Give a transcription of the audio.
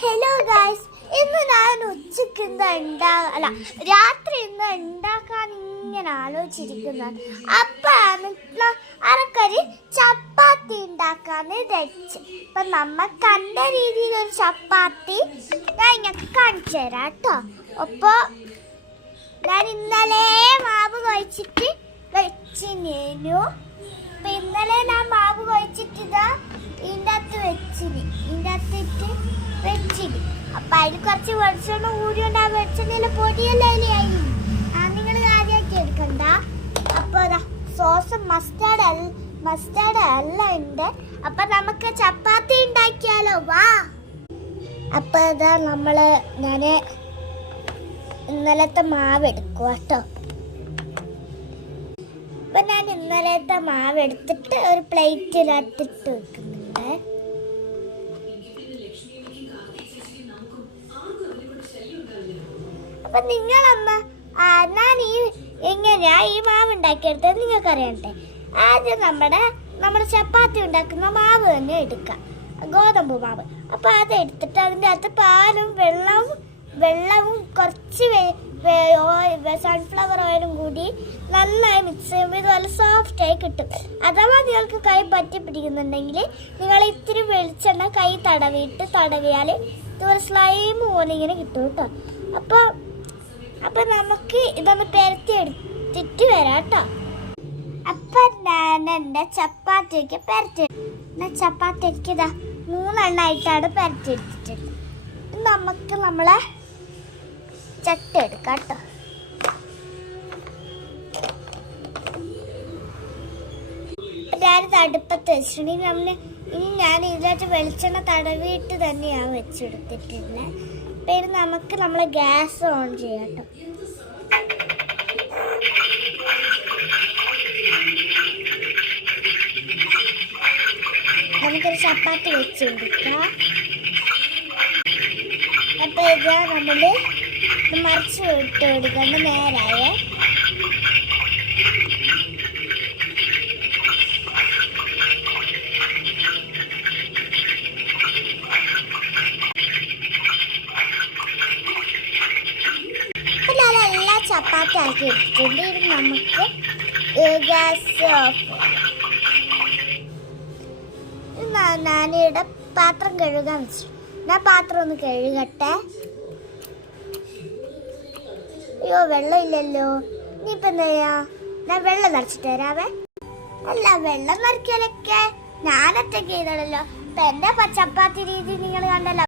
Hello guys, ഇന്ന് ഞാൻ ഉച്ചക്ക് രാത്രി ഇന്ന് ഉണ്ടാക്കാൻ ഇങ്ങനെ ആലോചിച്ചിരിക്കുന്നത്. അപ്പാണ് അരക്കരി ചപ്പാത്തി ഉണ്ടാക്കാന്ന് വെച്ച്. അപ്പൊ നമ്മ കണ്ട രീതിയിൽ ഒരു ചപ്പാത്തി ഞാൻ ഇങ്ങനെ കാണിച്ചു തരാം കേട്ടോ. അപ്പൊ ഞാൻ ഇന്നലെ മാവ് കഴിച്ചിട്ട് വെച്ചിനു. അപ്പൊ ഇന്നലെ ഞാൻ മാവ് കഴിച്ചിട്ട് ഇതിൻ്റെ അകത്ത് വെച്ചിട്ട് വെച്ചിന്. അപ്പൊ അതിൽ കുറച്ച് വെളിച്ചെണ്ണ കൂടിയുണ്ട്. ആ വെളിച്ചെണ്ണയിലെ പൊടിയെല്ലാം അതിലായി. നിങ്ങൾ ആദ്യമാക്കി എടുക്കണ്ട. അപ്പൊ സോസ് മസ്റ്റാർഡ് എല്ലാം ഉണ്ട്. അപ്പൊ നമുക്ക് ചപ്പാത്തി ഉണ്ടാക്കിയാലോ, വാ. അപ്പൊ ഞാന് ഇന്നലത്തെ മാവ് എടുക്കുക കേട്ടോ. അപ്പൊ ഞാൻ ഇന്നലത്തെ മാവ് എടുത്തിട്ട് ഒരു പ്ലേറ്റിലത്തിട്ട് വെക്കുന്നുണ്ട്. അപ്പൊ നിങ്ങളമ്മ എങ്ങനെയാ ഈ മാവ് ഉണ്ടാക്കിയെടുത്തത് നിങ്ങൾക്ക് അറിയണ്ടേ? ആദ്യം നമ്മുടെ ചപ്പാത്തി ഉണ്ടാക്കുന്ന മാവ് തന്നെ എടുക്കാം, ഗോതമ്പ് മാവ്. അപ്പൊ അത് എടുത്തിട്ട് അതിൻ്റെ അകത്ത് പാലും വെള്ളവും കുറച്ച് സൺഫ്ലവർ ഓയിലും കൂടി നന്നായി മിക്സ് ചെയ്യുമ്പോൾ ഇത് നല്ല സോഫ്റ്റായി കിട്ടും. അഥവാ നിങ്ങൾക്ക് കൈ പറ്റി പിടിക്കുന്നുണ്ടെങ്കിൽ നിങ്ങൾ ഇത്തിരി വെളിച്ചെണ്ണ കൈ തടവിയാൽ ഇതുപോലെ സ്ലൈം പോലെ ഇങ്ങനെ കിട്ടും കേട്ടോ. അപ്പൊ നമുക്ക് ഇതൊന്ന് പെരത്തി എടുത്തിട്ട് വരാം കേട്ടോ. അപ്പൊ ഞാൻ എൻ്റെ ചപ്പാത്തിക്ക് ചപ്പാത്തിക്ക് 3 എണ്ണമായിട്ടാണ് പെരത്തി എടുത്തിട്ടുണ്ട്. നമുക്ക് നമ്മളെ ചട്ടി എടുക്കാം കേട്ടോ. ഞാനിത് അടുപ്പത്ത് വെച്ചിട്ടുണ്ടെങ്കിൽ ഇനി ഞാൻ ഇതിനകത്ത് വെളിച്ചെണ്ണ തടവിയിട്ട് തന്നെയാണ് വെച്ചെടുത്തിട്ടുള്ളത്. പിന്നെ നമുക്ക് നമ്മളെ ഗ്യാസ് ഓൺ ചെയ്യാം കേട്ടോ. നമുക്കൊരു ചപ്പാത്തി വെച്ച് കൊടുക്കാം. അപ്പൊ നമ്മള് മറിച്ച് ഇട്ട് കൊടുക്കേണ്ട നേരായേ. ഞാനെല്ലാം ചപ്പാത്തി ആക്കി എടുത്തിട്ടുണ്ട്. ഇത് നമുക്ക് ഗ്യാസ് ഓഫ്. ഞാനിവിടെ പാത്രം കഴുകാൻ വെച്ചു. ഞാൻ പാത്രം ഒന്ന് കഴുകട്ടെ. അയ്യോ, വെള്ളം ഇല്ലല്ലോ. ഇനിയിപ്പോൾ എന്താ ചെയ്യാ? ഞാൻ വെള്ളം നിറച്ചിട്ട് തരാവേ. അല്ല, വെള്ളം നിറയ്ക്കലൊക്കെ ഞാനൊറ്റയ്ക്ക് ചെയ്തല്ലോ. ഇപ്പം എൻ്റെ ചപ്പാത്തി രീതി നിങ്ങൾ കണ്ടല്ലോ.